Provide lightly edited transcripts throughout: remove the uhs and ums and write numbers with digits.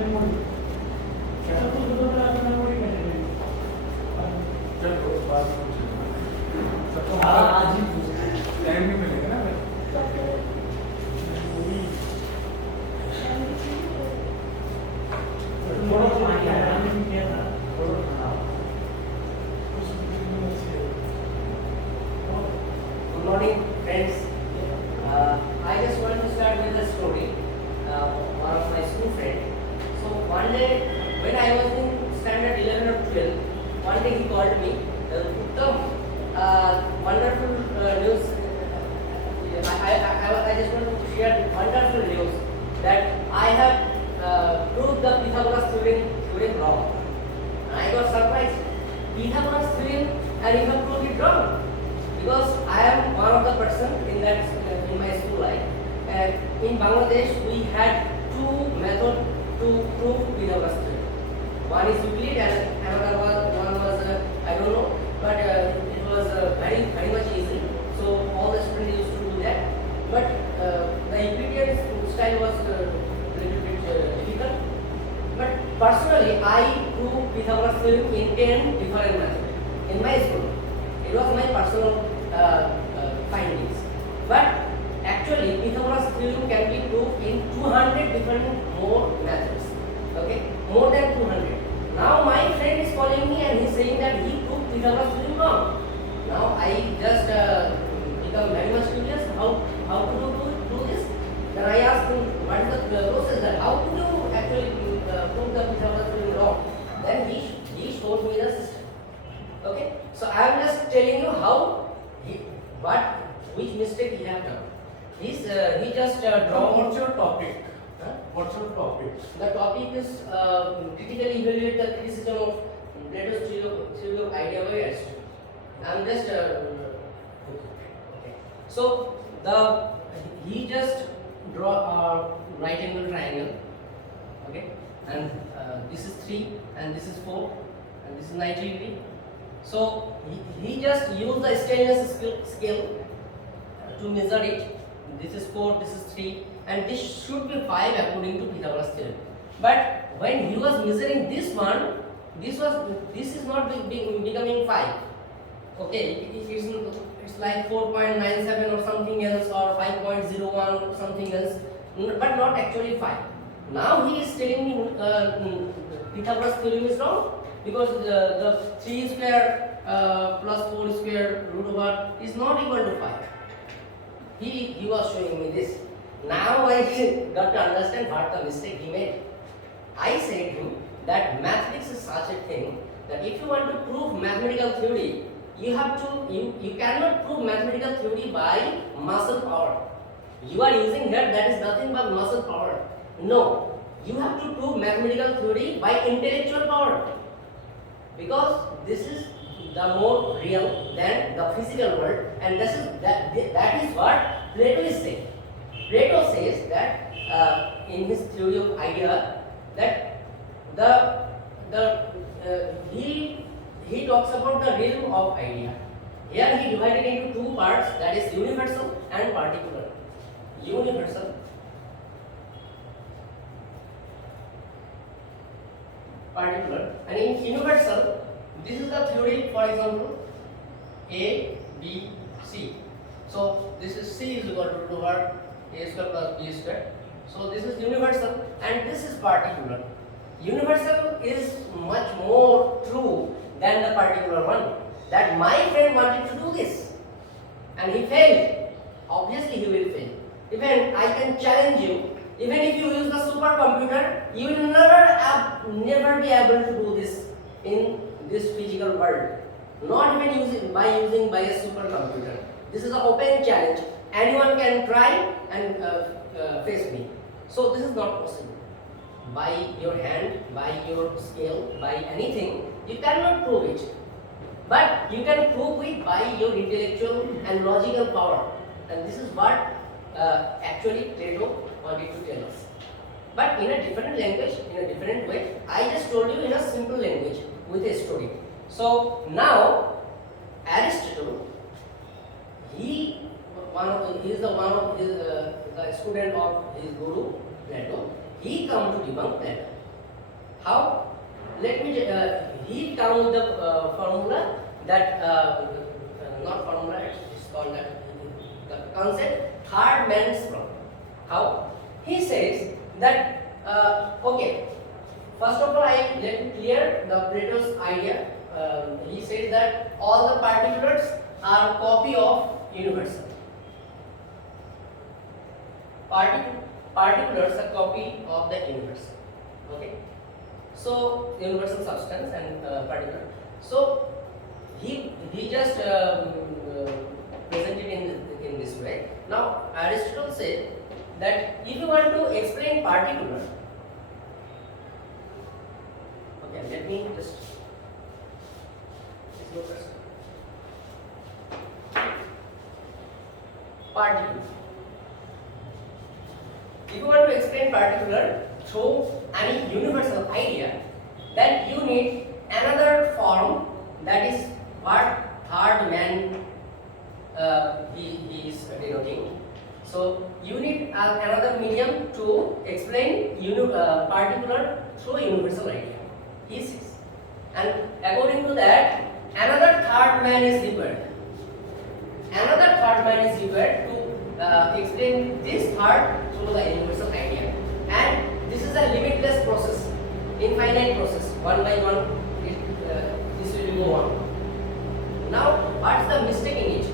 आज ही टाइम भी मिलेगा ना Good morning, friends. I just want to start with a story. One of my school friends. So one day, when I was in standard 11 or 12, one day he called me. Uttam, wonderful news. I just want to share wonderful news that I have proved the Pythagoras theorem wrong. And I got surprised. Pythagoras theorem, and you have proved it wrong. Because I am one of the person in that in my school life. In Bangladesh, we had two methods to prove Pythagoras theorem. One is Euclid, and another one was I don't know, but it was very much easy. So all the students used to do that. But the Euclidean style was a little bit difficult. But personally, I proved Pythagoras theorem in 10 different methods in my school. It was my personal findings. But actually, Pythagoras theorem can be proved in 200 different more methods. Okay, more than 200. Now my friend is calling me and he's saying that he proved Pythagoras theorem wrong. Now I just become very much curious how to do this. Then I asked him what is the process, that how to do actually prove the Pythagoras theorem wrong. Then he showed me the system. Okay, so I am just telling you which mistake he have done. He just draw. What's your topic? Huh? What's your topic? The topic is critically evaluate the criticism of Plato's theory of idea by Aristotle. I am just okay. So he just draw a right angle triangle. Okay, and this is 3 and this is 4 and this is 90 degree. So he just used the stainless scale to measure it. This is 4, this is 3, and this should be 5 according to Pythagoras theorem. But when he was measuring this one, this is not becoming 5. Okay, it's like 4.97 or something else, or 5.01 or something else, but not actually 5. Now he is telling me Pythagoras theorem is wrong, because the 3 square plus 4 square root over is not equal to 5. He was showing me this. Now I got to understand what the mistake he made. I said to him that mathematics is such a thing that if you want to prove mathematical theory, you cannot prove mathematical theory by muscle power. You are using here, that is nothing but muscle power. No, you have to prove mathematical theory by intellectual power. Because this is the more real than the physical world, and that is what Plato is saying. Plato says that in his theory of idea that he talks about the realm of idea. Here he divided into two parts, that is universal and particular. Universal, particular, and in universal, this is the theory, for example, A, B, C. So this is C is equal to root over A square plus B square. So this is universal and this is particular. Universal is much more true than the particular one. That my friend wanted to do this and he failed. Obviously he will fail. Even I can challenge you. Even if you use the supercomputer, you will never be able to do this in this physical world. Not even using by a supercomputer. This is an open challenge. Anyone can try and face me. So this is not possible. By your hand, by your scale, by anything, you cannot prove it. But you can prove it by your intellectual and logical power. And this is what actually Plato wanted to tell us. But in a different language, in a different way. I just told you in a simple language with a story. So now Aristotle, he is the student of his guru Plato. He come to debunk Plato. How? Let me he come with the formula that not formula, it's called the concept third man's problem. How? He says that okay. First of all, let me clear the Plato's idea. He says that all the particulars are copy of universal. Particulars are copy of the universal. Okay. So universal substance and particular. So he just presented in this way. Now Aristotle said that if you want to explain particular, okay, let me just look at particular. If you want to explain particular through any universal idea, then you need another form, that is what third man he is denoting. So you need another medium to explain particular through universal idea. He says, and according to that, another third man is required. Another third man is required to explain this third through the universal idea. And this is a limitless process, infinite process. One by one, this will go on. Now, what's the mistake in it?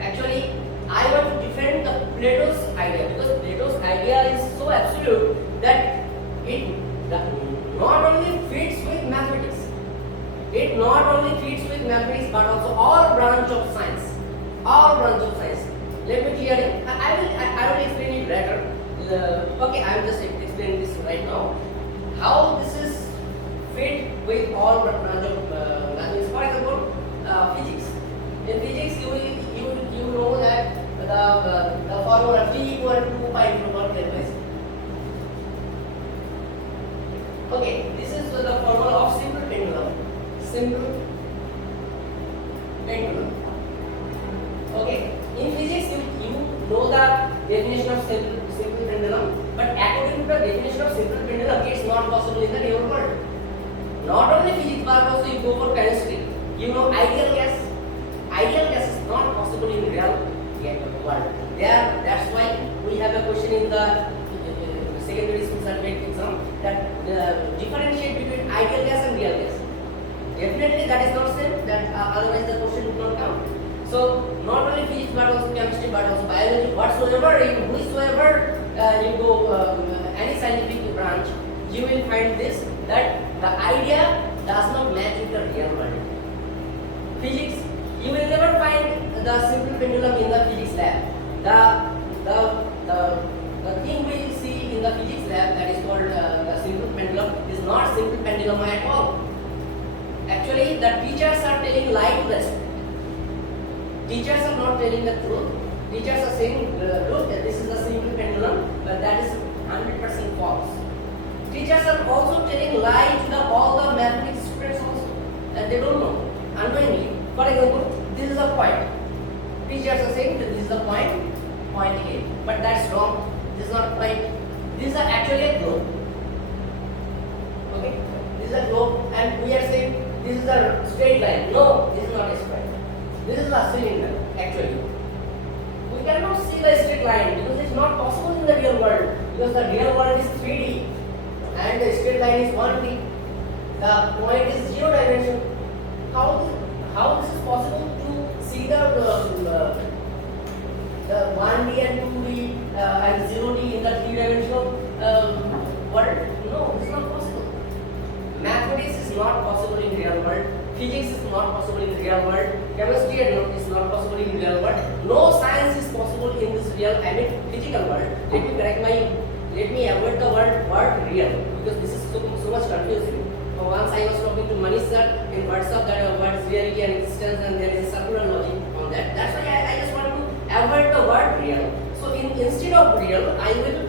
Actually, I want to defend the Plato's idea, because Plato's idea is so absolute that it not only fits with mathematics. It not only fits with mathematics, but also all branch of science. All branch of science. Let me clear it. I will explain it later. Okay, I will just explain this right now. How this is fit with all branch of mathematics. For example, physics. In physics, you know that the formula T equal to 2 pi over 10 by 6. Okay, this is the formula of simple pendulum. Simple pendulum. Okay, in physics you know the definition of simple pendulum, but according to the definition of simple pendulum, it's not possible in the real world. Not only physics, but also you go for chemistry. You know ideal gas. Ideal gas is not possible in real world. That's why we have a question in the secondary school certificate exam that differentiate between ideal gas and real gas. Definitely that is not same. That otherwise the question would not come. So not only physics but also chemistry but also biology, whatsoever you go any scientific branch, you will find this that the idea does not match with the real world. Physics, you will never find the simple pendulum in the physics lab. The thing we see in the physics lab that is called the simple pendulum is not simple pendulum at all. Actually, the teachers are telling lie to the student. Teachers are not telling the truth. Teachers are saying, look, this is a simple pendulum, but that is 100% false. Teachers are also telling lie to all the mathematics students also, and they don't know unknowingly. For example, this is a point. Teachers are saying that this is a point A, but that's wrong. This is not a point. This is actually a globe. Okay, this is a globe, and we are saying this is a straight line. No, this is not a straight. This is a cylinder. Actually, we cannot see the straight line because it's not possible in the real world. Because the real world is 3D, and the straight line is 1D. The point is 0 dimension. How this is possible to see the 1D and 2D and 0D in the 3-dimensional world? No, it's not possible. Mathematics is not possible in real world. Physics is not possible in real world. Chemistry is not possible in real world. No science is possible in this physical world. Let me avoid the word real because this is so much confusing. Once I was talking to Manish sir in WhatsApp that what is reality and existence, and there is a circular logic on that. That's why I just want to avoid the word real. So instead of real, I will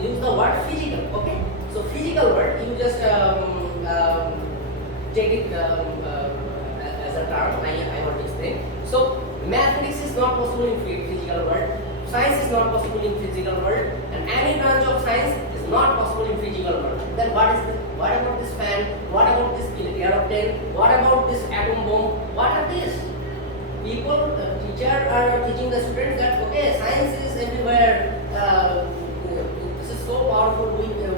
use the word physical. Okay. So physical word, you just take it as a term. I want to explain. So mathematics is not possible in physical world. Science is not possible in physical world, and any branch of science is not possible in physical world. Then what are teacher are teaching the students that okay, science is everywhere. This is so powerful.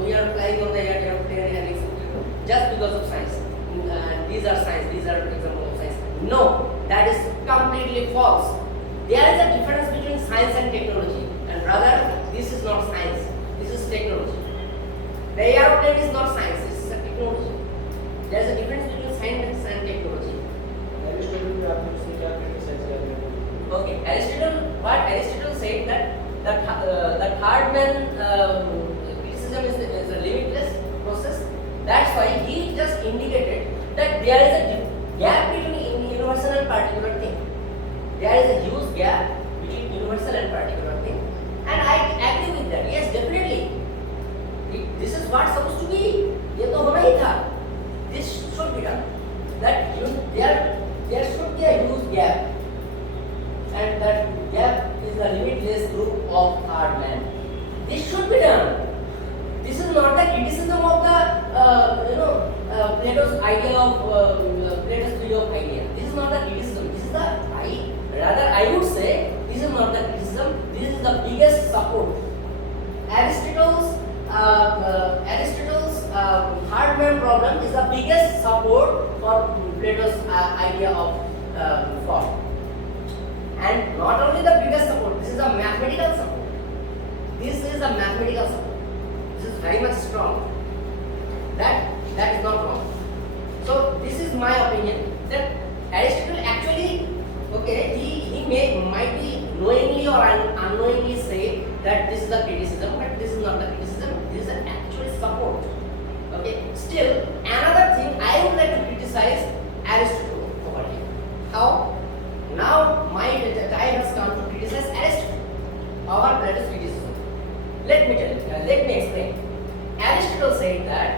We are flying on the airplane and just because of science. These are science. These are examples of science. No, that is completely false. There is a difference between science and technology, and brother, this is not science. This is technology. The airplane is not science. This is a technology. There is a difference between science and technology. Aristotle पे आपने उसने क्या criticize किया है? Okay, Aristotle said that the third man criticism is a limitless process. That's why he just indicated that there is a gap between universal and particular thing. There is a huge gap between universal and particular thing, and I agree with that. Yes, definitely. This is what's supposed to be. ये तो होना ही था. This should be done. That there should be a huge gap, and that gap is the limitless group of third man. This should be done. This is not the criticism of the Plato's idea of Plato's theory of idea. This is not the criticism. This is the I would say this is not the criticism. This is the biggest support. Aristotle's third man problem is the biggest support for Plato's idea of thought. And not only the biggest support, this is a mathematical support. This is a mathematical support. This is very much strong. That is not wrong. So this is my opinion that Aristotle actually, okay, he might be knowingly or unknowingly say that this is a criticism, but this is not the criticism. This is an actual support. Okay. Still, another thing I would like to criticize Aristotle over here. How? Now my time has come to criticize Aristotle over Plato's criticism. Let me tell you. Let me explain. Aristotle said that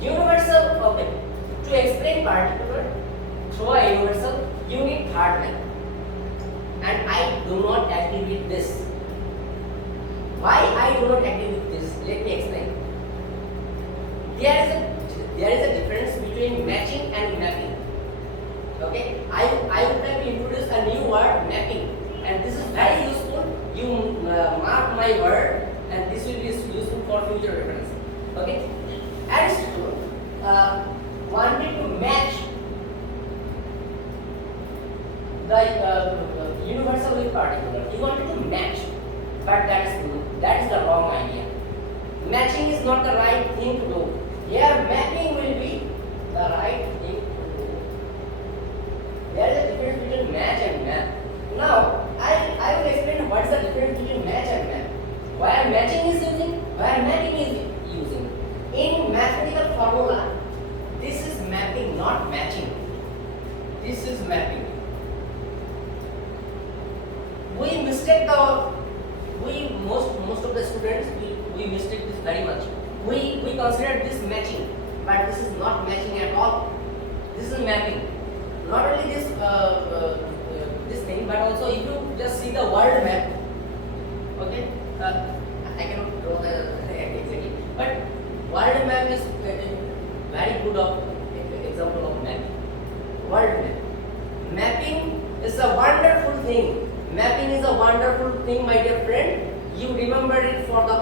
universal, okay, to explain particular through a universal, you need third man. And I do not agree with this. Why I do not agree with this? Let me explain. There is a difference between matching and mapping. Okay, I would like to introduce a new word, mapping, and this is very useful. You mark my word, and this will be useful for future reference. Okay, Aristotle wanted to match the universal with particular. He wanted to match, but that is the wrong idea. Matching is not the right thing to do. Here, mapping will be the right thing to do. There is a difference between match and map. Now, I will explain what is the difference between match and map. Where matching is using, where mapping is using. In mathematical formula, this is mapping, not matching. This is mapping. We mistake most of the students we mistake this very much. We consider this matching, but this is not matching at all. This is mapping. Not only this this thing, but also if you just see the world map. Okay, I cannot draw the exactly, but world map is very good example of mapping. World map. Mapping is a wonderful thing. Mapping is a wonderful thing, my dear friend. You remember it for the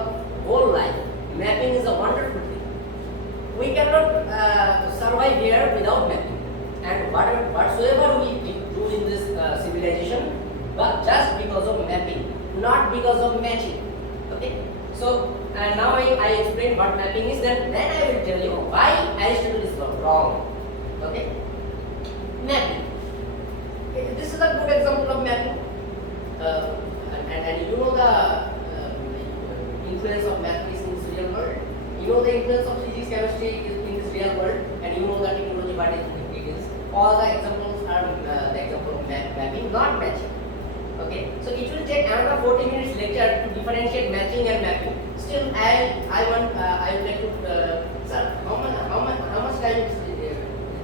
whole life. Mapping is a wonderful thing. We cannot survive here without mapping. And whatsoever we do in this civilization, but just because of mapping, not because of matching. Okay. So now I explain what mapping is. Then I will tell you why Aristotle is wrong. Okay. Mapping. This is a good example of mapping. And you know the influence of mathematics in this real world. You know the influence of physics, chemistry in this real world, and you know the technology what it is. All the examples are the example of mapping, not matching. Okay, so it will take another 40 minutes lecture to differentiate matching and mapping. Still, I would like to sir, how much time is there?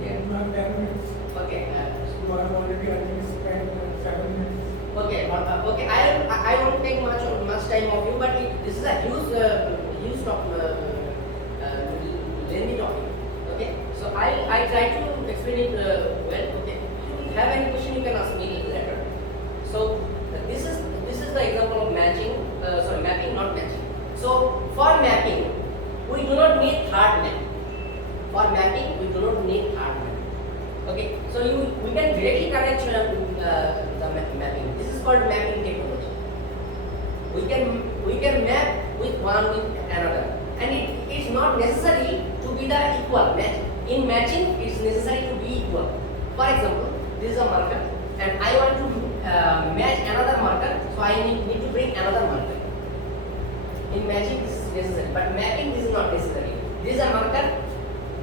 You have 10 minutes. Okay. You have already, I think, spent 7 minutes. Okay, okay. I won't take much time of you, but this is a huge lengthy topic. Okay, so I try to explain it well. Okay, if you have any question, you can ask me later. is the example of matching, mapping, not matching. So for mapping, we do not need third map. For mapping, we do not need third map. Okay, so we can directly connect the mapping. This is called mapping technology. We can map with one with another, and it is not necessary to be the equal match. In matching, it is necessary to be equal. For example, this is a marker, and I want to match another marker, so I need to bring another marker. In matching, this is necessary, but mapping, this is not necessary. This is a marker,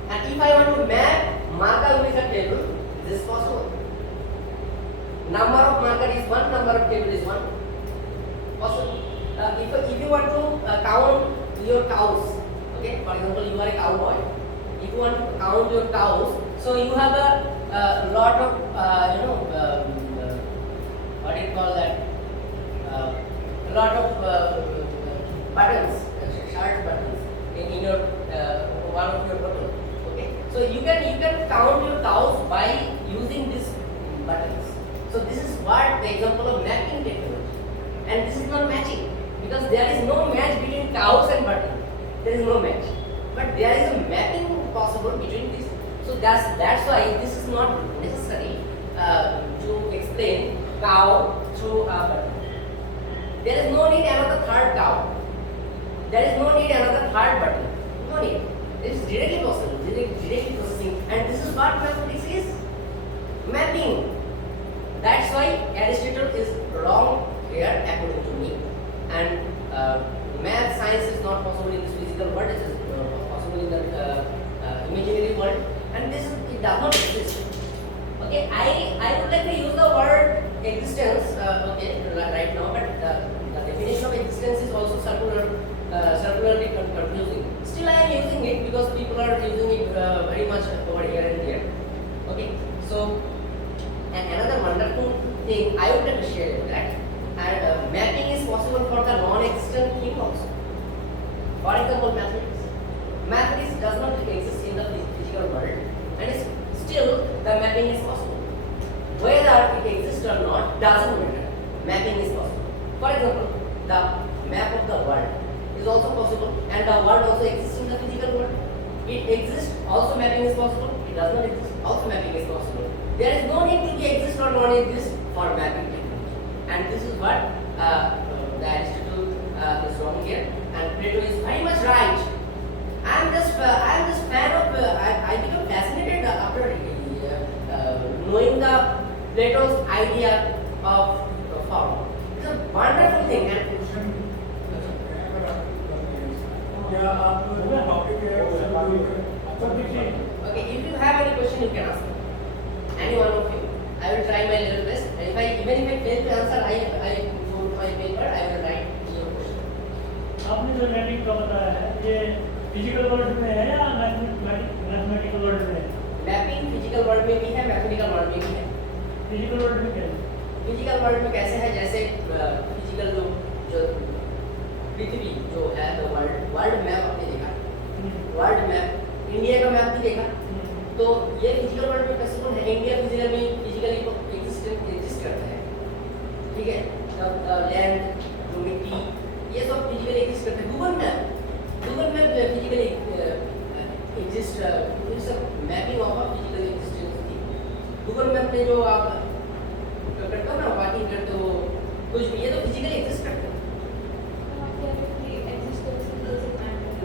and if I want to map marker with a table, this is possible. Number of marker is 1, number of table is 1. Possible. If you want to count your cows, okay, for example, you are a cowboy. If you want to count your cows, so you have a lot of what do you call that? A lot of buttons, shirt buttons in your one of your bottle. Okay, so you can count your cows by using these buttons. So this is what the example of mapping technology, and this is not matching because there is no match between cows and buttons. There is no match, but there is a mapping possible between these. So that's why this is not necessary to explain cow through a button. There is no need another third cow. There is no need another third button. No need. It is directly possible, directly processing, and this is what mathematics is. Mapping. That's why Aristotle is wrong here, according to me. And math science is not possible in this physical world. It is possible in the imaginary world, and it does not exist. Okay, I would like to use the word existence. Right now, but the definition of existence is also circularly confusing. Still, I am using it because people are using it very much over here and here. Okay, so and another wonderful thing I would like to share is that mapping is possible for the non-existent thing also. For example, mathematics. Mathematics does not exist in the physical world, and still the mapping is possible. Whether it exists or not doesn't matter. Mapping is possible. For example, the map of the world is also possible, and the world also exists in the physical world. It exists, also mapping is possible. It does not exist, also mapping is possible. There is no need to be exist or not exist for mapping technology. And this is what the Aristotle is wrong here, and Plato is very much right. I am just fan of. I become fascinated after knowing the Plato's idea of form. It's a wonderful thing. And okay, if you have any question, you can ask me. Any one of you. I will try my little best. And even if I fail to answer, I go to my paper. I will write your question. आपने जो mapping का बताया है, ये physical world में है या mathematical world में है? मैपिंग फिजिकल वर्ल्ड में भी है, मैथमेटिकल वर्ल्ड में भी है। फिजिकल वर्ल्ड में कैसे? फिजिकल वर्ल्ड में कैसे है? जैसे फिजिकल जो पृथ्वी जो है, तो वर्ल्ड मैप आपने देखा, वर्ल्ड मैप इंडिया का मैप भी देखा, तो ये फिजिकल वर्ल्ड में पॉसिबल है। इंडिया फिजिकली एग्जिस्ट करता है, ठीक है। लैंड, जो मिट्टी, ये सब फिजिकली एग्जिस्ट करता है। गूगल मैप फिजिकली एग्जिस्ट, ये सब मैपिंग ऑफ फिजिकल एग्जिस्टेंस थी। गूगल मैप में जो आप करते हो ना, वॉकिंग करते हो, कुछ भी, ये तो फिजिकली एग्जिस्ट करता है।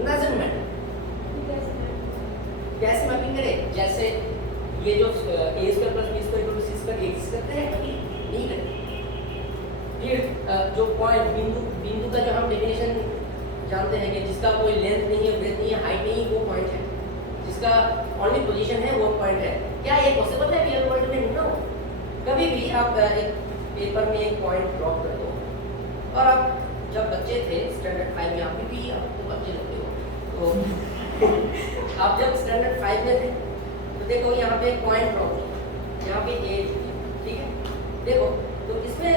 डजंट मैटर कैसे मैपिंग करें। जैसे ये जो a square plus b square equal to c square exist करते हैं, कभी नहीं करते। फिर जो पॉइंट बिंदु का जो हम डेफिनेशन जानते हैं कि जिसका कोई लेंथ नहीं है, ब्रेथ नहीं है, हाइट नहीं है, वो पॉइंट है। जिसका ओनली पोजीशन है, वो पॉइंट है। क्या ये पॉसिबल है रियल वर्ल्ड में? नो। कभी भी आप एक पेपर में एक पॉइंट ड्रॉप कर दो, और आप जब बच्चे थे स्टैंडर्ड 5 में, आप भी आपको बच्चे लगते हो, तो आप जब स्टैंडर्ड 5 में थे तो देखो यहाँ पे एक पॉइंट ड्रॉप किया, यहाँ पे एज, ठीक है, देखो तो इसमें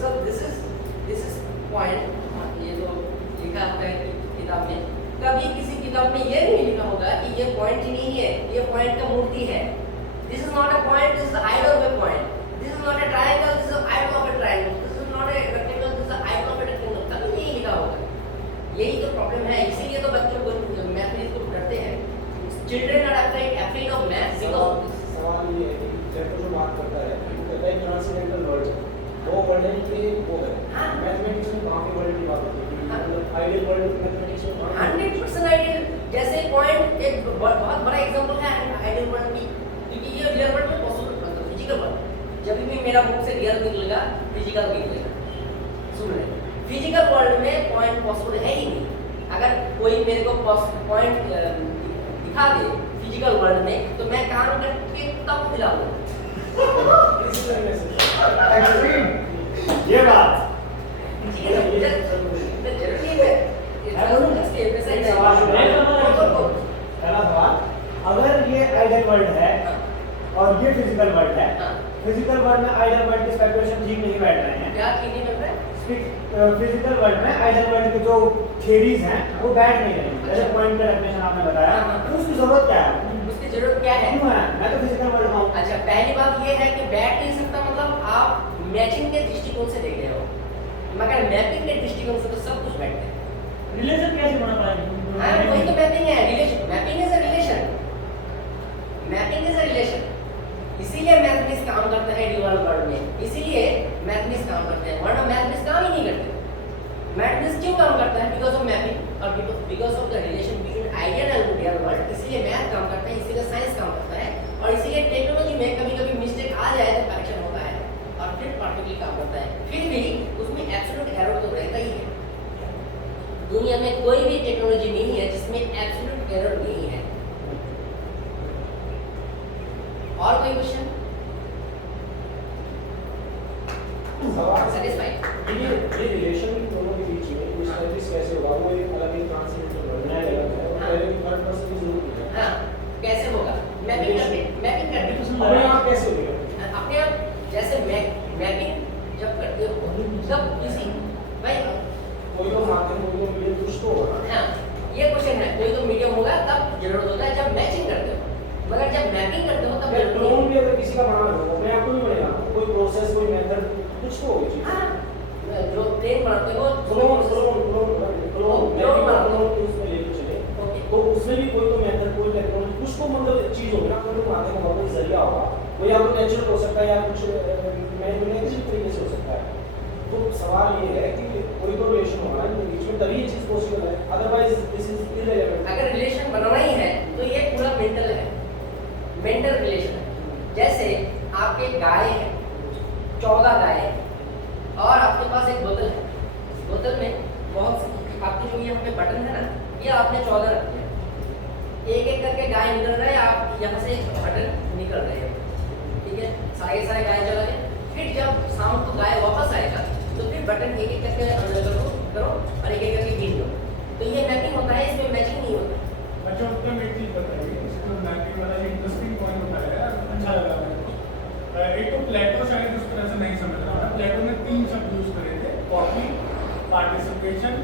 so this is point। ये जो लिखा होता है किताब में, कभी किसी किताब में ये नहीं लिखा होगा कि ये पॉइंट ही नहीं है, ये पॉइंट का मूर्ति है। This is not a point, this is the idol of a point. This is not a triangle, this is the idol of a triangle. This is not a rectangle, this is the idol of a rectangle. कभी नहीं लिखा होगा। यही तो problem है, इसीलिए तो बच्चों को मैथमेटिक्स को डरते हैं। Children are afraid of math because सवाल ये है कि जब जो बात करता है वो कहता है ट्रांसेंडेंटल वर्ड वो वर्ड है कि वो है मैथमेटिक्स में कहाँ पे वर्ड की बात होती है मतलब आइडियल वर्ड मैथमेटिक्स में 100% आइडियल। जैसे पॉइंट एक बहुत बड़ा एग्जांपल है आइडियल वर्ड की, क्योंकि ये रियल वर्ड में पॉसिबल मतलब फिजिकल वर्ड। जब भी मेरा मुंह से रियल निकलेगा फिजिकल निकलेगा। सुन रहे फिजिकल वर्ल्ड में पॉइंट पॉसिबल है ही नहीं। अगर कोई मेरे को पॉइंट दिखा दे फिजिकल वर्ल्ड में तो मैं काम करके तब दिलाऊंगा। ये बात जरूरी है। पहला सवाल, अगर ये आइडियल वर्ल्ड है और ये फिजिकल वर्ल्ड है, फिजिकल वर्ल्ड में आइडियल वर्ल्ड के स्पेकुलेशन ठीक नहीं बैठ रहे हैं। क्या ठीक नहीं बैठ रहा है? फिजिकल वर्ल्ड में आइडियल वर्ल्ड के जो थ्योरीज हैं वो बैठ नहीं रही। जैसे पॉइंट का डेफिनेशन आपने बताया, तो उसकी जरूरत क्या है? उसकी जरूरत क्या है? क्यों है? मैं तो फिजिकल वर्ल्ड में हूं। अच्छा, पहली बात ये है कि बैठ नहीं सकता मतलब आप मैचिंग के दृष्टिकोण से देख रहे हो, मगर मैपिंग के दृष्टिकोण से तो सब कुछ बैठता है। रिलेशन कैसे बना पाएंगे? हाँ, वही तो मैपिंग है। Relation, mapping is a relation, mapping is a relation. इसीलिए मैथमेटिक्स काम करता है रियल वर्ल्ड में, इसीलिए मैथमेटिक्स काम करते हैं, वरना मैथमेटिक्स काम ही नहीं करते। मैथमेटिक्स क्यों काम करता है? बिकॉज ऑफ मैपिंग और because of the relation between ideal and real world. इसीलिए मैथ काम करता है, इसीलिए साइंस काम करता है, और इसीलिए टेक्नोलॉजी में कभी-कभी मिस्टेक आ जाए तो करेक्शन होता है और फिर परफेक्टली काम करता है। फिर भी उसमें एब्सोल्यूट एरर तो रहता ही है। दुनिया में कोई भी टेक्नोलॉजी नहीं है जिसमें एब्सोल्यूट एरर नहीं है। और कोई क्वेश्चन? सेटिस्फाइड? ये रिलेशन दोनों के बीच में एस्टैब्लिश कैसे होगा? वो एक अलग ही ट्रांसलेटर वर्ड है और पहले की थर्ड पर्सन की जरूरत नहीं है। हां, कैसे होगा? मैपिंग करके अपने आप कैसे होगा? अपने आप जैसे मैपिंग जब करते हो तब किसी भाई कोई तो माध्यम कोई तो मीडियम कुछ तो होगा। हां, ये क्वेश्चन है, कोई तो मीडियम होगा तब जरूरत होता है जब मैचिंग करते हो, मगर जब मैपिंग करते हो तब क्लोन भी अगर किसी का बनाना हो अपने आप को नहीं बनेगा, कोई प्रोसेस कोई मेथड कुछ तो होगी चीज। हां, जो प्लेन बनाते हो क्लोन उसमें लेके चले तो उसमें भी कोई तो मेथड कोई टेक्नोलॉजी कुछ तो मतलब चीज होगी ना, कोई माध्यम होगा, कोई जरिया होगा, वो या तो नेचुरल हो सकता है या कुछ मैन्युफैक्चरिंग तरीके से हो सकता है। तो सवाल ये है कि कोई तो रिलेशन होगा इनके बीच में, तभी ये चीज पॉसिबल है, अदरवाइज दिस इज इररिलेवेंट। अगर रिलेशन बनाना ही है तो ये पूरा मेंटल है, मेंटल रिलेशन है। जैसे आपके गाय है, 14 गाय है और आपके पास एक बोतल है, बोतल में बहुत आपके जो ये अपने बटन है ना, ये आपने 14 रखे हैं, एक एक करके गाय निकल रहा है, आप यहाँ से बटन निकल रहे हैं, ठीक है, सारे सारे गाय चला गए। फिर जब शाम को गाय वापस आएगा तो फिर बटन एक एक करके अंदर करो और एक एक करके गिन लो, तो ये मैपिंग होता है, इसमें मैचिंग नहीं होता। अच्छा, उसमें एक चीज बताइए, इसमें मैपिंग वाला ये इंटरेस्टिंग पॉइंट बताया, अच्छा लगा मेरे को। एक तो प्लेटो शायद उस तरह से नहीं समझ रहा था। प्लेटो ने 3 शब्द यूज करे थे, कॉपी, पार्टिसिपेशन।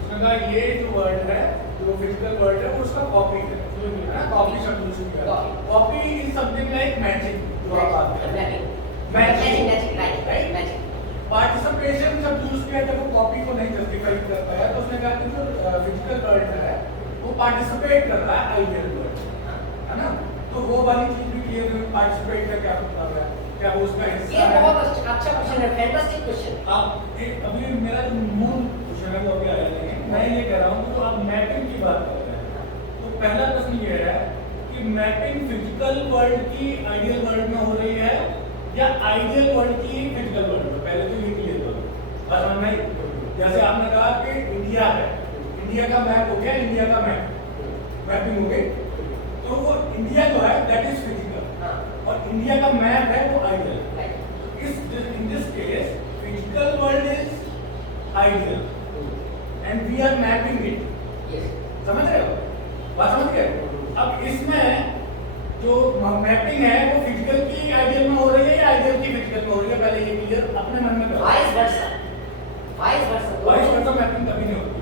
उसने कहा ये जो वर्ड है, जो फिजिकल वर्ड है, वो उसका कॉपी है, कॉपी शब्द यूज किया। Copy is something like matching, जो आप बात कर रहे हैं, मैचिंग, राइट, मैचिंग। पार्टिसिपेशन शब्द यूज किया जब वो कॉपी को नहीं जस्टिफाई कर पाया, तो उसने कहा कि जो फिजिकल वर्ड है वो पार्टिसिपेट कर रहा है आइडियल वर्ड, है ना? तो वो वाली चीज भी क्लियर है, पार्टिसिपेट का क्या मतलब है, क्या वो उसका हिस्सा है? ये बहुत अच्छा क्वेश्चन है, फैंटास्टिक क्वेश्चन। आप एक अभी मेरा जो मूल क्वेश्चन है वो अभी आया नहीं है, मैं ये कह रहा हूँ कि आप मैपिंग की बात कर रहे हैं, तो पहला प्रश्न ये है कि मैपिंग फिजिकल वर्ल्ड की आइडियल वर्ल्ड में हो रही है या आइडियल वर्ल्ड की फिजिकल वर्ल्ड में? पहले तो ये क्लियर करो, बस हम नहीं, जैसे आपने कहा कि इंडिया है, इंडिया का मैप हो गया, इंडिया का मैपिंग हो गई, तो वो इंडिया जो है दैट इज फिजिकल और इंडिया का मैप है वो ideal. In this case physical world is ideal and we are mapping it. समझ रहे हो बात? समझ गए? अब इसमें जो मैपिंग है वो फिजिकल की आइडियल में हो रही है या आइडियल की फिजिकल में हो रही है? पहले ये क्लियर अपने मन में करो। Vice versa, vice versa mapping कभी नहीं होती,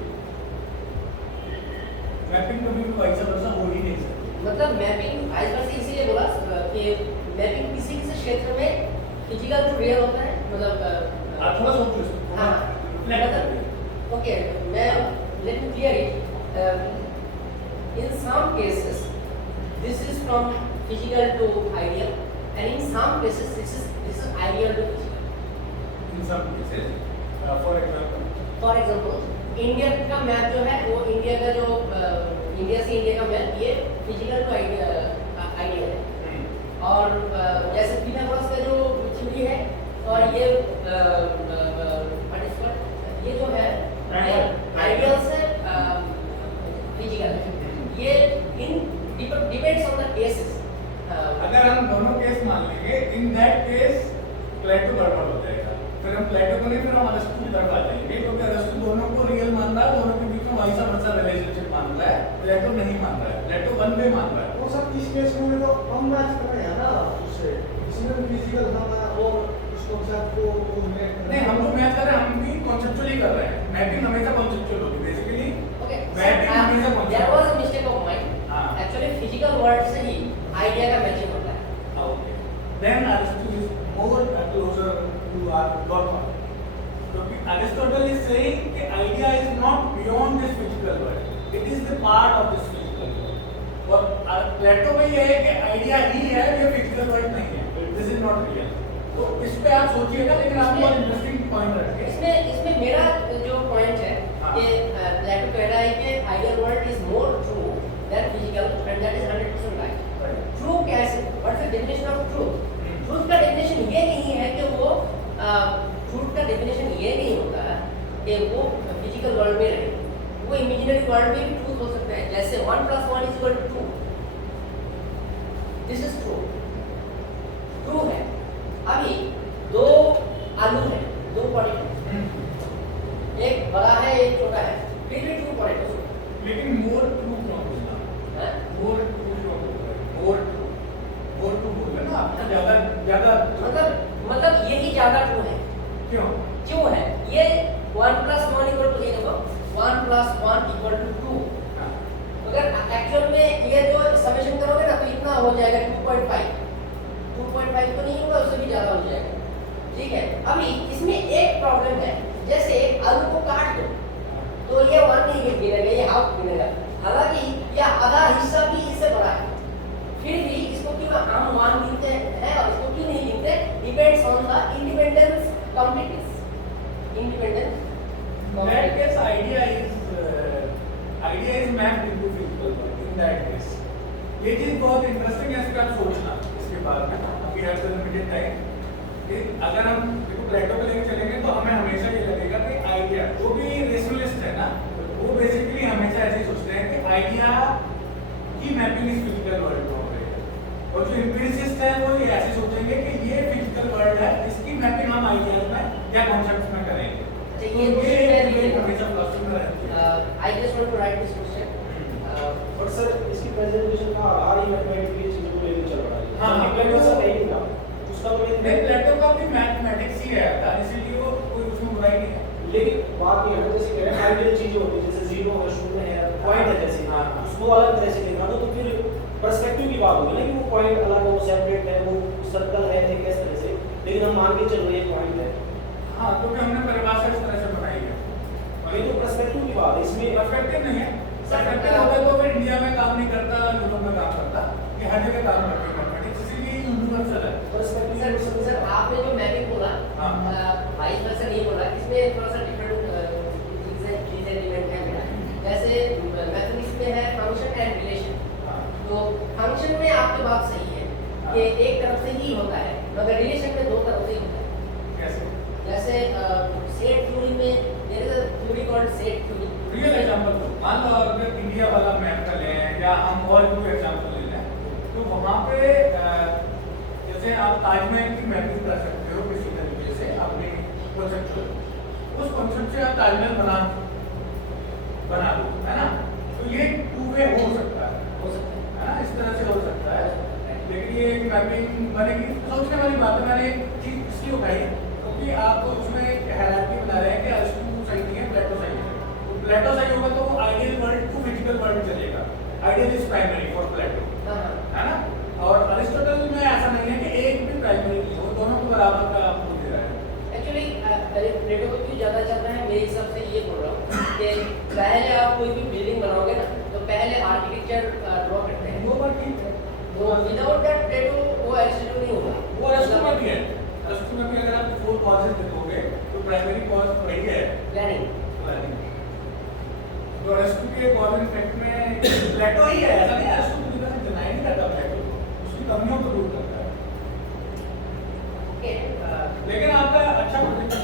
मैपिंग कभी भी वाइस वर्सा हो ही नहीं सकती। मतलब मैपिंग आज बार से इसीलिए बोला कि मैपिंग किसी किसी क्षेत्र में फिजिकल टू रियल होता है, मतलब आप थोड़ा सोचो इसको। हाँ मतलब ओके मैं let me clear it. In some cases this is from physical to ideal, and in some cases this is ideal to physical. In some cases, for example, India का मैप जो है वो इंडिया का जो India से India का map ये physical to ideal है। और जैसे पिथागोरस का जो थ्योरी है और ये ये जो है आइडियल से फिजिकल है। ये इन डिपेंड्स ऑन द केसेस। अगर हम दोनों केस मान लेंगे, इन दैट केस प्लेटो गड़बड़ हो जाएगा। फिर हम प्लेटो को नहीं, फिर हम अरिस्टो की तरफ आ जाएंगे, क्योंकि अरिस्टो दोनों को रियल मान रहा है, दोनों के बीच में वैसा वैसा रिलेशनशिप मान रहा है, प्लेटो नहीं मान रहा है, प्लेटो वन वे मान रहा है। वो सब इस केस में तो हम मैच कर रहे हैं ना उससे, इसमें फिजिकल था और उस कॉन्सेप्ट को नहीं, हम लोग मैच कर रहे हैं, हम भी कॉन्सेप्चुअली कर रहे हैं। मैपिंग हमेशा कॉन्सेप्चुअल होगी बेसिकली। ओके मैपिंग हमेशा there conceptual. Was a mistake of mind. Actually physical word से ही आइडिया का मैचिंग होता है। Okay, then Aristo is more closer to our dogma. क्योंकि अरिस्टोटल इज सेइंग कि idea is not beyond this physical world, it is the part of this physical world. और Plato में ये है कि आइडिया ही है, ये फिजिकल वर्ल्ड नहीं है, दिस इज नॉट रियल। तो इस पे आप सोचिएगा, लेकिन आप बहुत इंटरेस्टिंग पॉइंट रखिए। इसमें मेरा जो पॉइंट है कि प्लेटो कह रहा है कि ideal world is more true than physical, and that is 100% right. True कैसे? What is the definition of truth? Truth का डेफिनेशन ये नहीं है कि वो ट्रूथ का डेफिनेशन ये नहीं होता है कि वो फिजिकल वर्ल्ड में रहे, वो इमेजिनरी वर्ल्ड में भी ट्रूथ हो सकता है। जैसे 1 + 1 = 2, दिस इज ट्रू, ट्रू है। अभी दो आलू है, दो पोटैटो, एक बड़ा है एक छोटा है, फिर भी ट्रू पोटैटो। लेकिन मोर ट्रू क्यों बोलना? है मोर ट्रू क्यों बोलना? मोर ट्रू बोलना ना आप, ज्यादा मतलब यही ज्यादा ट्रू है। क्यों है? ये 1 + 1 = 1 होगा, 1 + 1 = 2। अगर एक्चुअल में ये जो समेशन करोगे ना तो इतना हो जाएगा 2.5 तो नहीं होगा, उससे भी ज्यादा हो जाएगा। ठीक है, अभी इसमें एक प्रॉब्लम है, जैसे आलू को काट दो तो ये 1 नहीं गिनेगा, ये हाफ गिनेगा, हालांकि ये आधा हिस्सा भी इससे बड़ा है, फिर भी इसको क्यों हम 1 गिनते हैं और इसको क्यों नहीं गिनते? Depends on the independence completeness. Independence that case idea is mapped into physical world in that case। ये चीज बहुत इंटरेस्टिंग है, इस पे आप सोचना इसके बाद में। अभी हैव द लिमिटेड टाइम कि अगर हम देखो प्लेटो पे लेके चलेंगे तो हमें हमेशा ये लगेगा कि आइडिया, जो भी रेशनलिस्ट है ना, वो बेसिकली हमेशा ऐसे ही सोचते हैं कि आइडिया की मैपिंग इस फिजिकल वर्ल्ड में हो रही है, और जो एम्पिरिसिस्ट है वो ये ऐसे सोचेंगे कि ये फिजिकल वर्ल्ड है, इसकी मैपिंग हम आइडियाज में या कॉन्सेप्ट्स में करेंगे। ये हमेशा फिलॉसफी में रहती है। I just want to write this question. But sir इसकी प्रेजेंटेशन का आ रही मैथमेटिक्स की चीजों को लेकर चल रहा है। हाँ, प्लेटो से नहीं था उसका तो नहीं, प्लेटो का भी मैथमेटिक्स ही है था, इसीलिए वो कोई उसमें बुराई नहीं है। लेकिन बात ये है जैसे कह रहे हैं आइडियल चीजें होती है, जैसे 0 है, 0 है, पॉइंट है, जैसे उसको अलग तरह से देखना तो फिर पर्सपेक्टिव की बात होगी ना कि वो पॉइंट अलग है, वो सेपरेट है, वो सर्कल है, एक इस तरह से। लेकिन हम मान के चल रहे हैं पॉइंट है। हाँ, क्योंकि हमने परिभाषा इस तरह से बनाई है। ये तो पर्सपेक्टिव की बात है, इसमें परफेक्टिव नहीं है। परफेक्टिव होता तो फिर इंडिया में काम नहीं करता, यूरोप में काम करता, ये हर जगह काम करती है मैथमेटिक्स, इसीलिए यूनिवर्सल है। पर्सपेक्टिव सर आपने जो मैपिंग बोला, वाइस वर्सा नहीं बोला, इसमें थोड़ा सा डिफरेंट चीजें एलिमेंट है मेरा। जैसे मैथमेटिक्स में है फंक्शन एंड रिलेशन, तो फंक्शन में आपकी बात सही है कि एक तरफ से ही होता है, मगर रिलेशन में दो तरफ से ही होता है। कैसे? जैसे सेट थ्योरी में there is a theory called set theory. Real example दो, मान लो अगर इंडिया वाला मैप का लें या हम और कोई एग्जांपल ले लें, तो वहाँ पे जैसे आप ताजमहल की मैपिंग कर सकते हो किसी तरीके से अपने कॉन्सेप्चुअल, उस कॉन्सेप्ट से आप ताजमहल बना दो, है ना? तो ये 2 वे हो सकता है ना, इस तरह से हो सकता है। लेकिन ये एक मैपिंग बनेगी, सोचने वाली बात है। मैंने एक चीज इसलिए उठाई क्योंकि आप उसमें एक हायरार्की बना रहे हैं कि अरिस्टो सही नहीं है, प्लेटो सही है। तो प्लेटो सही होगा तो ideal world to physical world चलेगा, ideal is primary for Plato. हाँ, है ना? और अरिस्टोटल में ऐसा नहीं है कि एक भी प्राइमरी नहीं हो, दोनों को बराबर का आपको दे रहा है। एक्चुअली प्लेटो को क्यों ज़्यादा चलता है, मेरे हिसाब से ये बोल रहा हूँ कि पहले आप कोई भी बिल्डिंग बनाओगे ना, तो पहले आर्किटेक्चर ड्रॉ करते हैं। वो बात ठीक है, तो विदाउट दैट प्लेटो वो एरिस्टोटल नहीं होगा। वो अरिस्टो में भी है। अरिस्टो में भी अगर आप 4 कॉजेज देखोगे तो प्राइमरी कॉज वही है, प्लानिंग। तो अरिस्टो के कॉज एंड इफेक्ट में प्लेटो ही है, ऐसा नहीं है अरिस्टो पूरी तरह से डिनाई नहीं करता प्लेटो, उसकी कमियों को दूर करता है। ओके, लेकिन आपका अच्छा प्रोजेक्ट